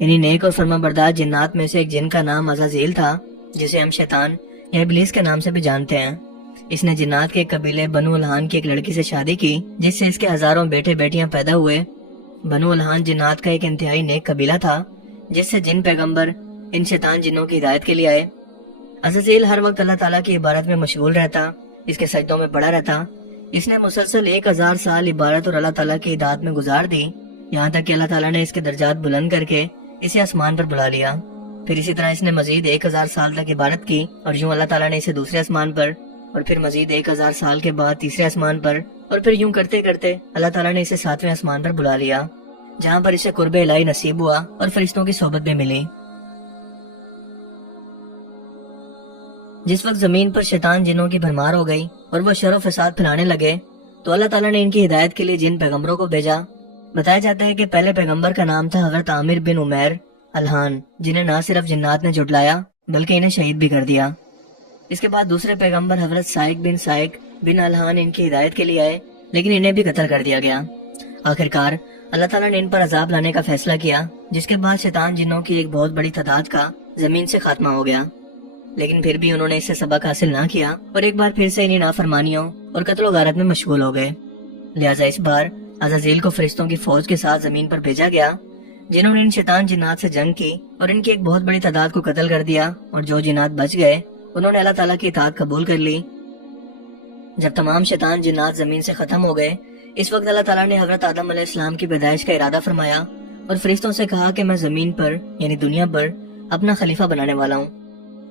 انہی نیک اور فرمانبردار جنات میں سے ایک جن کا نام عزازیل تھا، جسے ہم شیطان یا ابلیس کے نام سے بھی جانتے ہیں۔ اس نے جنات کے ایک قبیلے بنو الہان کی ایک لڑکی سے شادی کی، جس سے اس کے ہزاروں بیٹے بیٹیاں پیدا ہوئے۔ بنو الہان جنات کا ایک انتہائی نیک قبیلہ تھا، جس سے جن پیغمبر ان شیطان جنوں کی ہدایت کے لیے آئے۔ عزازیل ہر وقت اللہ تعالیٰ کی عبادت میں مشغول رہتا، اس کے سجدوں میں پڑا رہتا۔ اس نے مسلسل 1000 سال عبادت اور اللہ تعالیٰ کی اطاعت میں گزار دی، یہاں تک کہ اللہ تعالیٰ نے اس کے درجات بلند کر کے اسے آسمان پر بلا لیا۔ پھر اسی طرح اس نے مزید 1000 سال تک عبادت کی، اور یوں اللہ تعالیٰ نے اسے دوسرے آسمان پر، اور پھر مزید 1000 سال کے بعد تیسرے آسمان پر، اور پھر یوں کرتے کرتے اللہ تعالیٰ نے اسے 7ویں آسمان پر بلا لیا، جہاں پر اسے قرب الہی نصیب ہوا اور فرشتوں کی صحبت بھی ملی۔ جس وقت زمین پر شیطان جنوں کی بھرمار ہو گئی اور وہ شر و فساد پھیلانے لگے، تو اللہ تعالیٰ نے ان کی ہدایت کے لیے جن پیغمبروں کو بھیجا۔ بتایا جاتا ہے کہ پہلے پیغمبر کا نام تھا حضرت عامر بن عمیر الہان، جنہیں نہ صرف جنات نے جھٹلایا بلکہ انہیں شہید بھی کر دیا۔ اس کے بعد دوسرے پیغمبر حضرت سائق بن الہان ان کی ہدایت کے لیے آئے، لیکن انہیں بھی قتل کر دیا گیا۔ آخرکار اللہ تعالیٰ نے ان پر عذاب لانے کا فیصلہ کیا، جس کے بعد شیطان جنوں کی ایک بہت بڑی تعداد کا زمین سے خاتمہ ہو گیا، لیکن پھر بھی انہوں نے اس سے سبق حاصل نہ کیا اور ایک بار پھر سے انہیں نافرمانیوں اور قتل و غارت میں مشغول ہو گئے۔ لہٰذا اس بار عزازیل کو فرشتوں کی فوج کے ساتھ زمین پر بھیجا گیا، جنہوں نے ان شیطان جنات سے جنگ کی اور ان کی ایک بہت بڑی تعداد کو قتل کر دیا، اور جو جنات بچ گئے انہوں نے اللہ تعالیٰ کی اطاعت قبول کر لی۔ جب تمام شیطان جنات زمین سے ختم ہو گئے، اس وقت اللہ تعالیٰ نے حضرت آدم علیہ السلام کی پیدائش کا ارادہ فرمایا اور فرشتوں سے کہا کہ میں زمین پر یعنی دنیا پر اپنا خلیفہ بنانے والا ہوں۔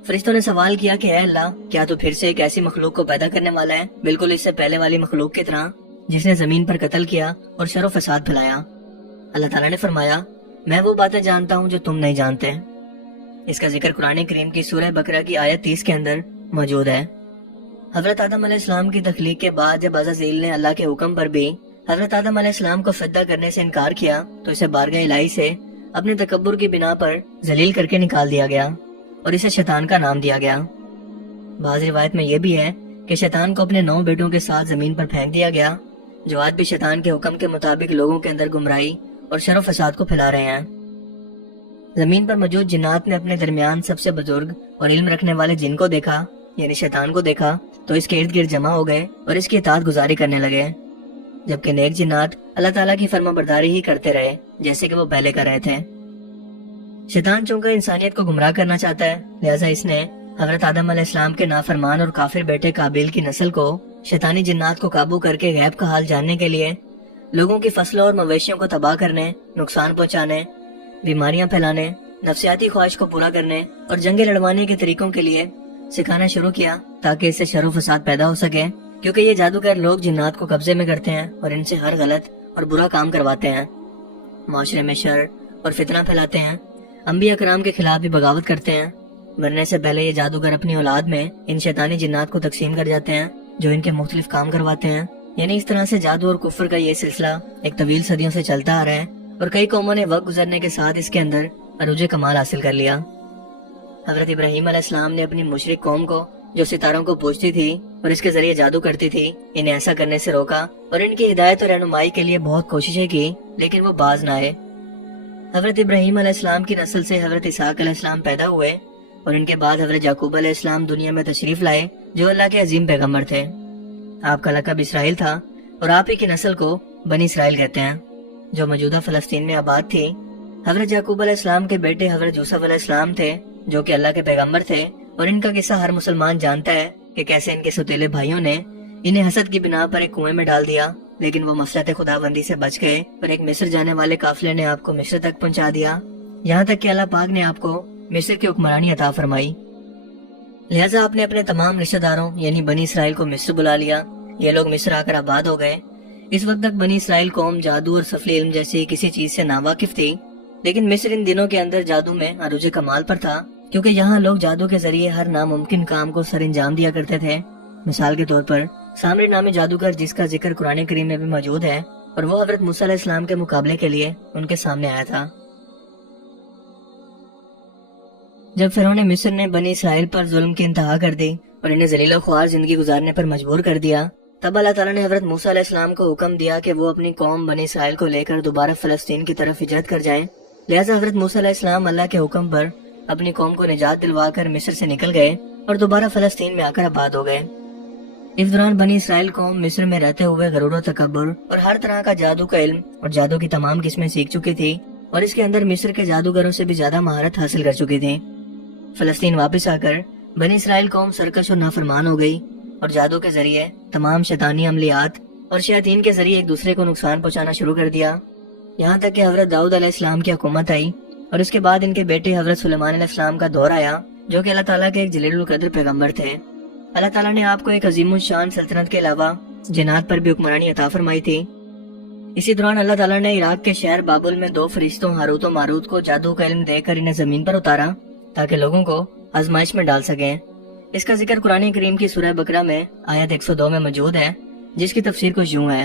فرشتوں نے سوال کیا کہ اے اللہ، کیا تو پھر سے ایک ایسی مخلوق کو پیدا کرنے والا ہے بالکل اس سے پہلے والی مخلوق کی طرح، جس نے زمین پر قتل کیا اور شر و فساد پھیلایا؟ اللہ تعالیٰ نے فرمایا، میں وہ باتیں جانتا ہوں جو تم نہیں جانتے۔ اس کا ذکر قرآن کریم کی سورہ بقرہ کی آیت 30 کے اندر موجود ہے۔ حضرت آدم علیہ السلام کی تخلیق کے بعد جب عزازیل نے اللہ کے حکم پر بھی حضرت آدم علیہ السلام کو فدیہ کرنے سے انکار کیا، تو اسے بارگاہ الہی سے اپنے تکبر کی بنا پر ذلیل کر کے نکال دیا گیا اور اسے شیطان کا نام دیا گیا۔ بعض روایت میں یہ بھی ہے کہ شیطان کو اپنے 9 بیٹوں کے ساتھ زمین پر پھینک دیا گیا، جو آج بھی شیطان کے حکم کے مطابق لوگوں کے اندر گمراہی اور شر و فساد کو پھیلا رہے ہیں۔ زمین پر موجود جنات نے اپنے درمیان سب سے بزرگ اور علم رکھنے والے جن کو دیکھا، یعنی شیطان کو دیکھا، تو اس کے ارد گرد جمع ہو گئے اور اس کی اطاعت گزاری کرنے لگے، جبکہ نیک جنات اللہ تعالیٰ کی فرما برداری ہی کرتے رہے جیسے کہ وہ پہلے کر رہے تھے۔ شیطان چونکہ انسانیت کو گمراہ کرنا چاہتا ہے، لہٰذا اس نے حضرت آدم علیہ السلام کے نافرمان اور کافر بیٹے قابیل کی نسل کو شیطانی جنات کو قابو کر کے غیب کا حال جاننے کے لیے، لوگوں کی فصلوں اور مویشیوں کو تباہ کرنے، نقصان پہنچانے، بیماریاں پھیلانے، نفسیاتی خواہش کو پورا کرنے اور جنگیں لڑوانے کے طریقوں کے لیے سکھانا شروع کیا، تاکہ اس سے شر و فساد پیدا ہو سکے، کیونکہ یہ جادوگر لوگ جنات کو قبضے میں کرتے ہیں اور ان سے ہر غلط اور برا کام کرواتے ہیں، معاشرے میں شر اور فتنہ پھیلاتے ہیں، انبیاء کرام کے خلاف بھی بغاوت کرتے ہیں۔ مرنے سے پہلے یہ جادوگر اپنی اولاد میں ان شیطانی جنات کو تقسیم کر جاتے ہیں جو ان کے مختلف کام کرواتے ہیں، یعنی اس طرح سے جادو اور کفر کا یہ سلسلہ ایک طویل صدیوں سے چلتا آ رہا ہے، اور کئی قوموں نے وقت گزرنے کے ساتھ اس کے اندر عروج کمال حاصل کر لیا۔ حضرت ابراہیم علیہ السلام نے اپنی مشرک قوم کو، جو ستاروں کو پوجتی تھی اور اس کے ذریعے جادو کرتی تھی، انہیں ایسا کرنے سے روکا اور ان کی ہدایت اور رہنمائی کے لیے بہت کوششیں کی، لیکن وہ باز نہ آئے۔ حضرت ابراہیم علیہ السلام کی نسل سے حضرت اسحاق علیہ السلام پیدا ہوئے، اور ان کے بعد حضرت یعقوب علیہ السلام دنیا میں تشریف لائے، جو اللہ کے عظیم پیغمبر تھے۔ آپ کا لقب اسرائیل تھا، اور آپ ہی کی نسل کو بنی اسرائیل کہتے ہیں، جو موجودہ فلسطین میں آباد تھی۔ حضرت یعقوب علیہ السلام کے بیٹے حضرت یوسف علیہ السلام تھے، جو کہ اللہ کے پیغمبر تھے، اور ان کا قصہ ہر مسلمان جانتا ہے کہ کیسے ان کے سوتیلے بھائیوں نے انہیں حسد کی بنا پر ایک کنویں میں ڈال دیا، لیکن وہ مصلحت خدا بندی سے بچ گئے اور ایک مصر جانے والے قافلے نے آپ کو مصر تک پہنچا دیا، یہاں تک کہ اللہ پاک نے آپ کو مصر کی حکمرانی عطا فرمائی۔ لہٰذا آپ نے اپنے تمام رشتہ داروں یعنی بنی اسرائیل کو مصر بلا لیا۔ یہ لوگ مصر آ کر آباد ہو گئے۔ اس وقت تک بنی اسرائیل قوم جادو اور سفلی علم جیسی کسی چیز سے ناواقف تھی، لیکن مصر ان دنوں کے اندر جادو میں عروج کمال پر تھا، کیونکہ یہاں لوگ جادو کے ذریعے ہر ناممکن کام کو سر انجام دیا کرتے تھے۔ مثال کے طور پر سامری نامی جادوگر، جس کا ذکر قرآن کریم میں بھی موجود ہے، اور وہ حضرت موسیٰ علیہ السلام کے مقابلے کے لیے ان کے سامنے آیا تھا۔ جب فرعون مصر نے بنی اسرائیل پر ظلم کی انتہا کر دی اور انہیں ذلیل و خوار زندگی گزارنے پر مجبور کر دیا، تب اللہ تعالیٰ نے حضرت موسیٰ علیہ السلام کو حکم دیا کہ وہ اپنی قوم بنی اسرائیل کو لے کر دوبارہ فلسطین کی طرف ہجرت کر جائیں، لہٰذا حضرت موسیٰ علیہ السلام اللہ کے حکم پر اپنی قوم کو نجات دلوا کر مصر سے نکل گئے اور دوبارہ فلسطین میں آ کر آباد ہو گئے۔ اس دوران بنی اسرائیل قوم مصر میں رہتے ہوئے غرور و تکبر اور ہر طرح کا جادو کا علم اور جادو کی تمام قسمیں سیکھ چکی تھی اور اس کے اندر مصر کے جادوگروں سے بھی زیادہ مہارت حاصل کر چکی تھی۔ فلسطین واپس آ کر بنی اسرائیل قوم سرکش اور نافرمان ہو گئی اور جادو کے ذریعے تمام شیطانی عملیات اور شیاطین کے ذریعے ایک دوسرے کو نقصان پہنچانا شروع کر دیا، یہاں تک کہ حضرت داؤد علیہ السلام کی حکومت آئی اور اس کے بعد ان کے بیٹے حضرت سلیمان علیہ السلام کا دور آیا، جو کہ اللہ تعالیٰ کے ایک جلیل القدر پیغمبر تھے۔ اللہ تعالیٰ نے آپ کو ایک عظیم الشان سلطنت کے علاوہ جنات پر بھی حکمرانی عطا فرمائی تھی۔ اسی دوران اللہ تعالیٰ نے عراق کے شہر بابل میں 2 فرشتوں ہاروت و ماروت کو جادو کا علم دے کر انہیں زمین پر اتارا تاکہ لوگوں کو آزمائش میں ڈال سکیں۔ اس کا ذکر قرآن کریم کی سورہ بقرہ میں آیت 102 میں موجود ہے، جس کی تفسیر کچھ یوں ہے: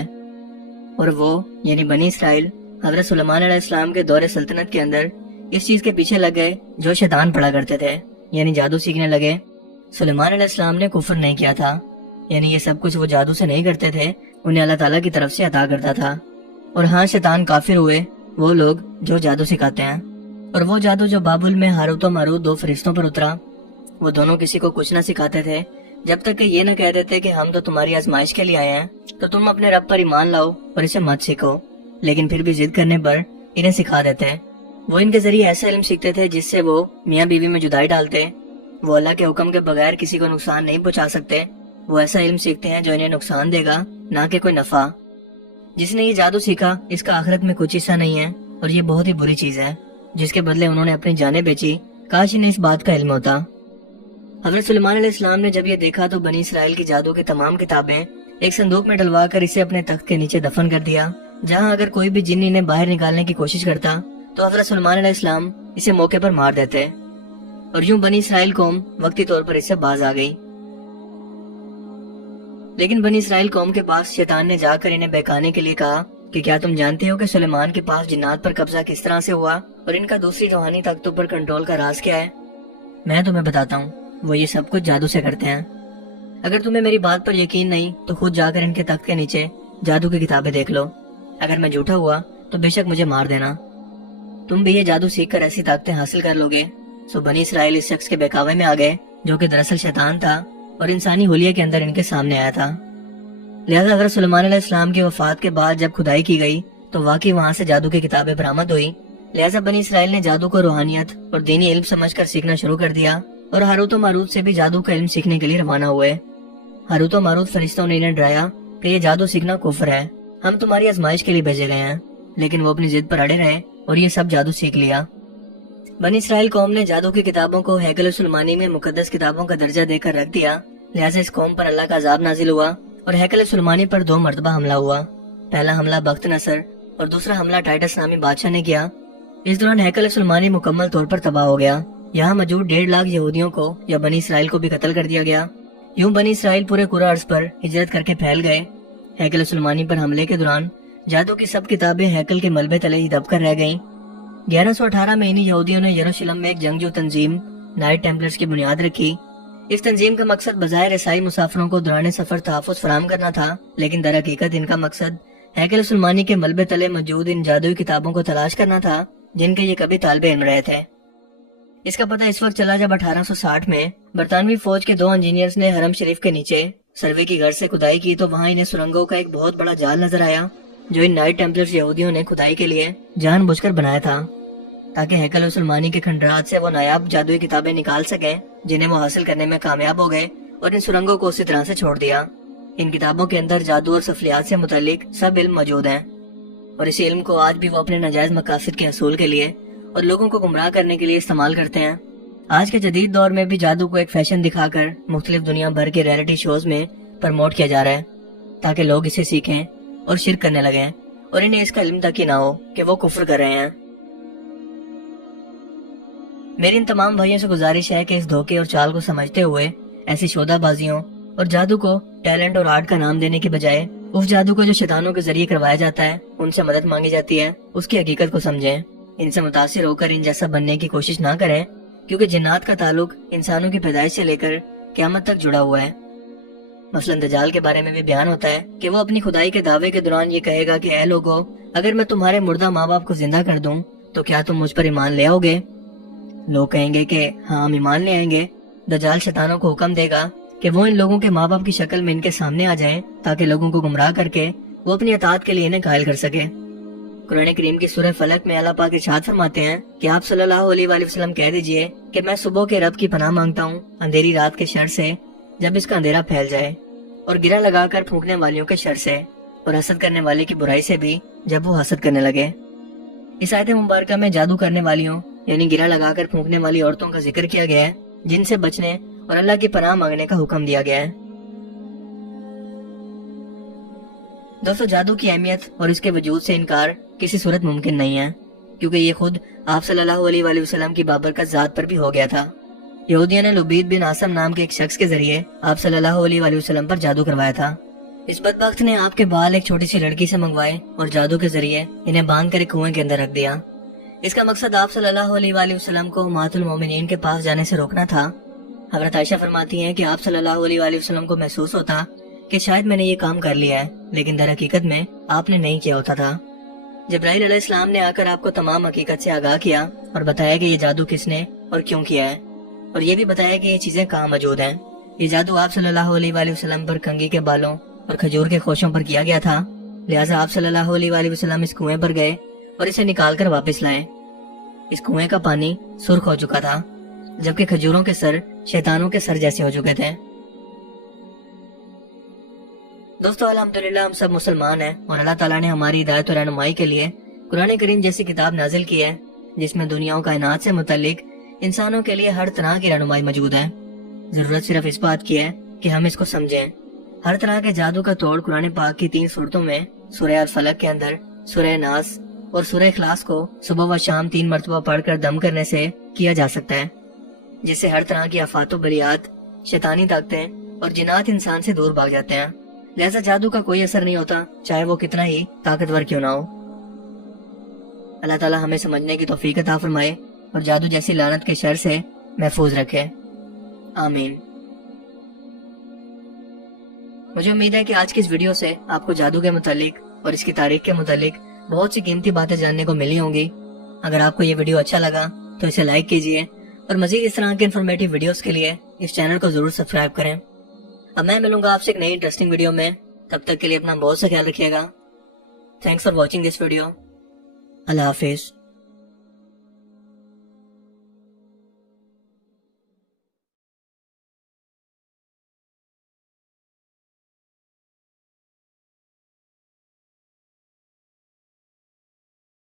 اور وہ یعنی بنی اسرائیل حضرت سلیمان علیہ السلام کے دور سلطنت کے اندر اس چیز کے پیچھے لگ گئے جو شیطان پڑھا کرتے تھے، یعنی جادو سیکھنے لگے۔ سلیمان علیہ السلام نے کفر نہیں کیا تھا، یعنی یہ سب کچھ وہ جادو سے نہیں کرتے تھے، انہیں اللہ تعالیٰ کی طرف سے عطا کرتا تھا۔ اور ہاں، شیطان کافر ہوئے وہ لوگ جو جادو سکھاتے ہیں، اور وہ جادو جو بابل میں ہاروت و ماروت 2 فرشتوں پر اترا، وہ دونوں کسی کو کچھ نہ سکھاتے تھے جب تک کہ یہ نہ کہہ دیتے کہ ہم تو تمہاری آزمائش کے لیے آئے ہیں، تو تم اپنے رب پر ایمان لاؤ اور اسے مت سیکھو، لیکن پھر بھی ضد کرنے پر انہیں سکھا دیتے۔ وہ ان کے ذریعے ایسا علم سیکھتے تھے جس سے وہ میاں بیوی میں جدائی ڈالتے، وہ اللہ کے حکم کے بغیر کسی کو نقصان نہیں پہنچا سکتے، وہ ایسا علم سیکھتے ہیں جو انہیں نقصان دے گا نہ کہ کوئی نفع۔ جس نے یہ جادو سیکھا اس کا آخرت میں کچھ حصہ نہیں ہے، اور یہ بہت ہی بری چیز ہے جس کے بدلے انہوں نے اپنی جانیں بیچی، کاش انہیں اس بات کا علم ہوتا۔ حضرت سلیمان علیہ السلام نے جب یہ دیکھا تو بنی اسرائیل کی جادو کی تمام کتابیں ایک صندوق میں ڈلوا کر اسے اپنے تخت کے نیچے دفن کر دیا، جہاں اگر کوئی بھی جن انہیں باہر نکالنے کی کوشش کرتا تو حضرت سلیمان علیہ السلام اسے موقع پر مار دیتے، اور یوں بنی اسرائیل قوم وقتی طور پر اس سے باز آ گئی۔ لیکن بنی اسرائیل قوم کے پاس شیطان نے جا کر انہیں بہکانے کے لیے کہا کہ کیا تم جانتے ہو کہ سلیمان کے پاس جنات پر قبضہ کس طرح سے ہوا اور ان کا دوسری روحانی طاقتوں پر کنٹرول کا راز کیا ہے؟ میں تمہیں بتاتا ہوں، وہ یہ سب کچھ جادو سے کرتے ہیں۔ اگر تمہیں میری بات پر یقین نہیں تو خود جا کر ان کے تخت کے نیچے جادو کی کتابیں دیکھ لو، اگر میں جھوٹا ہوا تو بے شک مجھے مار دینا، تم بھی یہ جادو سیکھ کر ایسی طاقتیں حاصل کر لو گے۔ سو بنی اسرائیل اس شخص کے بہکاوے میں آ گئے جو کہ دراصل شیطان تھا اور انسانی حلیے کے اندر ان کے سامنے آیا تھا۔ لہذا حضرت سلیمان علیہ السلام کی وفات کے بعد جب کھدائی کی گئی تو واقعی وہاں سے جادو کی کتابیں برآمد ہوئی۔ لہذا بنی اسرائیل نے جادو کو روحانیت اور دینی علم سمجھ کر سیکھنا شروع کر دیا اور ہاروت و ماروت سے بھی جادو کا علم سیکھنے کے لیے روانہ ہوئے۔ ہاروت و ماروت فرشتوں نے انہیں ڈرایا کہ یہ جادو سیکھنا کفر ہے، ہم تمہاری آزمائش کے لیے بھیجے گئے ہیں، لیکن وہ اپنی ضد پر اڑے رہے اور یہ سب جادو سیکھ لیا۔ بنی اسرائیل قوم نے جادو کی کتابوں کو ہیکل سلیمانی میں مقدس کتابوں کا درجہ دے کر رکھ دیا، لہذا اس قوم پر اللہ کا عذاب نازل ہوا اور ہیکل سلیمانی پر 2 مرتبہ حملہ ہوا۔ پہلا حملہ بخت نصر اور دوسرا حملہ ٹائٹس نامی بادشاہ نے کیا۔ اس دوران ہیکل سلیمانی مکمل طور پر تباہ ہو گیا، یہاں موجود 1.5 لاکھ یہودیوں کو یا بنی اسرائیل کو بھی قتل کر دیا گیا۔ یوں بنی اسرائیل پورے قرہ ارض پر ہجرت کر کے پھیل گئے۔ ہیکل سلیمانی پر حملے کے دوران جادو کی سب کتابیں ہیکل کے ملبے تلے ہی دب کر رہ گئیں۔ 1118 میں انہی یہودیوں نے یروشلم میں ایک جنگجو تنظیم نائٹ ٹیمپلرز کی بنیاد رکھی۔ اس تنظیم کا مقصد بظاہر عیسائی مسافروں کو دوران سفر تحفظ فراہم کرنا تھا، لیکن در حقیقت ان کا مقصد ہیکل سلیمانی کے ملبے تلے موجود ان جادوئی کتابوں کو تلاش کرنا تھا جن کے یہ کبھی طالب علم رہے تھے۔ اس کا پتہ اس وقت چلا جب 1860 میں برطانوی فوج کے 2 انجینئرز نے حرم شریف کے نیچے سروے کی غرض سے کھدائی کی تو وہاں انہیں سرنگوں کا ایک بہت بڑا جال نظر آیا جو ان نائٹ ٹیمپلرز یہودیوں نے کھدائی کے لیے جان بوجھ کر بنایا تھا تاکہ ہیکل سلیمانی کے کھنڈرات سے وہ نایاب جادوئی کتابیں نکال سکیں جنہیں وہ حاصل کرنے میں کامیاب ہو گئے، اور ان سرنگوں کو اسی طرح سے چھوڑ دیا۔ ان کتابوں کے اندر جادو اور سفلیات سے متعلق سب علم موجود ہیں، اور اسی علم کو آج بھی وہ اپنے ناجائز مقاصد کے حصول کے لیے اور لوگوں کو گمراہ کرنے کے لیے استعمال کرتے ہیں۔ آج کے جدید دور میں بھی جادو کو ایک فیشن دکھا کر مختلف دنیا بھر کے ریئلٹی شوز میں پروموٹ کیا جا رہا ہے تاکہ لوگ اسے سیکھیں اور شرک کرنے لگیں اور انہیں اس کا علم تک ہی نہ ہو کہ وہ کفر کر رہے ہیں۔ میری ان تمام بھائیوں سے گزارش ہے کہ اس دھوکے اور چال کو سمجھتے ہوئے ایسی شودہ بازیوں اور جادو کو ٹیلنٹ اور آرٹ کا نام دینے کے بجائے اس جادو کو جو شیطانوں کے ذریعے کروایا جاتا ہے، ان سے مدد مانگی جاتی ہے، اس کی حقیقت کو سمجھیں، ان سے متاثر ہو کر ان جیسا بننے کی کوشش نہ کریں، کیونکہ جنات کا تعلق انسانوں کی پیدائش سے لے کر قیامت تک جڑا ہوا ہے۔ مثلاً دجال کے بارے میں بھی بیان ہوتا ہے کہ وہ اپنی خدائی کے دعوے کے دوران یہ کہے گا کہ اے لوگو، اگر میں تمہارے مردہ ماں باپ کو زندہ کر دوں تو کیا تم مجھ پر ایمان لے آؤ گے؟ لوگ کہیں گے کہ ہاں ہم ایمان لے آئیں گے۔ دجال شیطانوں کو حکم دے گا کہ وہ ان لوگوں کے ماں باپ کی شکل میں ان کے سامنے آ جائیں تاکہ لوگوں کو گمراہ کر کے وہ اپنی اطاعت کے لیے انہیں قائل کر سکے۔ قرآن کریم کی سورہ فلق میں اللہ پاک ارشاد فرماتے ہیں کہ آپ صلی اللہ علیہ وآلہ وسلم کہہ دیجئے کہ میں صبح کے رب کی پناہ مانگتا ہوں اندھیری رات کے شر سے جب اس کا اندھیرا پھیل جائے، اور گرہ لگا کر پھونکنے والیوں کے شر سے، اور حسد کرنے والے کی برائی سے بھی جب وہ حسد کرنے لگے۔ اس آیت مبارکہ میں جادو کرنے والیوں یعنی گرہ لگا کر پھونکنے والی عورتوں کا ذکر کیا گیا ہے، جن سے بچنے اور اللہ کی پناہ مانگنے کا حکم دیا گیا ہے۔ دوستو، جادو کی اہمیت اور اس کے وجود سے انکار کسی صورت ممکن نہیں ہے، کیونکہ یہ خود آپ صلی اللہ علیہ وآلہ وسلم کی بابرکت ذات پر بھی ہو گیا تھا۔ یہودیوں نے لبید بن عاصم نام کے ایک شخص کے ذریعے آپ صلی اللہ علیہ وآلہ وسلم پر جادو کروایا تھا۔ اس بدبخت نے آپ کے بال ایک چھوٹی سی لڑکی سے منگوائے اور جادو کے ذریعے انہیں باندھ کر ایک کنویں کے اندر رکھ دیا۔ اس کا مقصد آپ صلی اللہ علیہ وآلہ وسلم کو امہات المومنین کے پاس جانے سے روکنا تھا۔ حضرت عائشہ فرماتی ہیں کہ آپ صلی اللہ علیہ وآلہ وسلم کو محسوس ہوتا کہ شاید میں نے یہ کام کر لیا ہے، لیکن در حقیقت میں آپ نے نہیں کیا ہوتا تھا۔ جبرائیل علیہ السلام نے آ کر آپ کو تمام حقیقت سے آگاہ کیا اور بتایا کہ یہ جادو کس نے اور کیوں کیا ہے، اور یہ بھی بتایا کہ یہ چیزیں کہاں موجود ہیں۔ یہ جادو آپ صلی اللہ علیہ وآلہ وسلم پر کنگھی کے بالوں اور کھجور کے خوشوں پر کیا گیا تھا، لہٰذا آپ صلی اللہ علیہ وآلہ وسلم اس کنویں پر گئے اور اسے نکال کر واپس لائے۔ اس کنویں کا پانی سرخ ہو چکا تھا، جبکہ کھجوروں کے سر شیطانوں کے سر جیسے ہو چکے تھے۔ دوستو، الحمدللہ ہم سب مسلمان ہیں اور اللہ تعالیٰ نے ہماری ہدایت اور رہنمائی کے لیے قرآن کریم جیسی کتاب نازل کی ہے، جس میں دنیا و کائنات سے متعلق انسانوں کے لیے ہر طرح کی رہنمائی موجود ہے۔ ضرورت صرف اس بات کی ہے کہ ہم اس کو سمجھیں۔ ہر طرح کے جادو کا توڑ قرآن پاک کی 3 صورتوں میں سورہ الفلق کے اندر سورہ ناس اور سورہ اخلاص کو صبح و شام 3 مرتبہ پڑھ کر دم کرنے سے کیا جا سکتا ہے، جس سے ہر طرح کی آفات و بلیات، شیطانی طاقتیں اور جنات انسان سے دور بھاگ جاتے ہیں۔ لہذا جادو کا کوئی اثر نہیں ہوتا، چاہے وہ کتنا ہی طاقتور کیوں نہ ہو۔ اللہ تعالیٰ ہمیں سمجھنے کی توفیق عطا فرمائے اور جادو جیسی لعنت کے شر سے محفوظ رکھے، آمین۔ مجھے امید ہے کہ آج کی اس ویڈیو سے آپ کو جادو کے متعلق اور اس کی تاریخ کے متعلق بہت سی قیمتی باتیں جاننے کو ملی ہوں گی۔ اگر آپ کو یہ ویڈیو اچھا لگا تو اسے لائک کیجئے اور مزید اس طرح کے انفارمیٹو ویڈیوز کے لیے اس چینل کو ضرور سبسکرائب کریں۔ اب میں ملوں گا آپ سے ایک نئی انٹرسٹنگ ویڈیو میں، تب تک کے لیے اپنا بہت سا خیال رکھیے گا۔ Thanks for watching this video. اللہ حافظ۔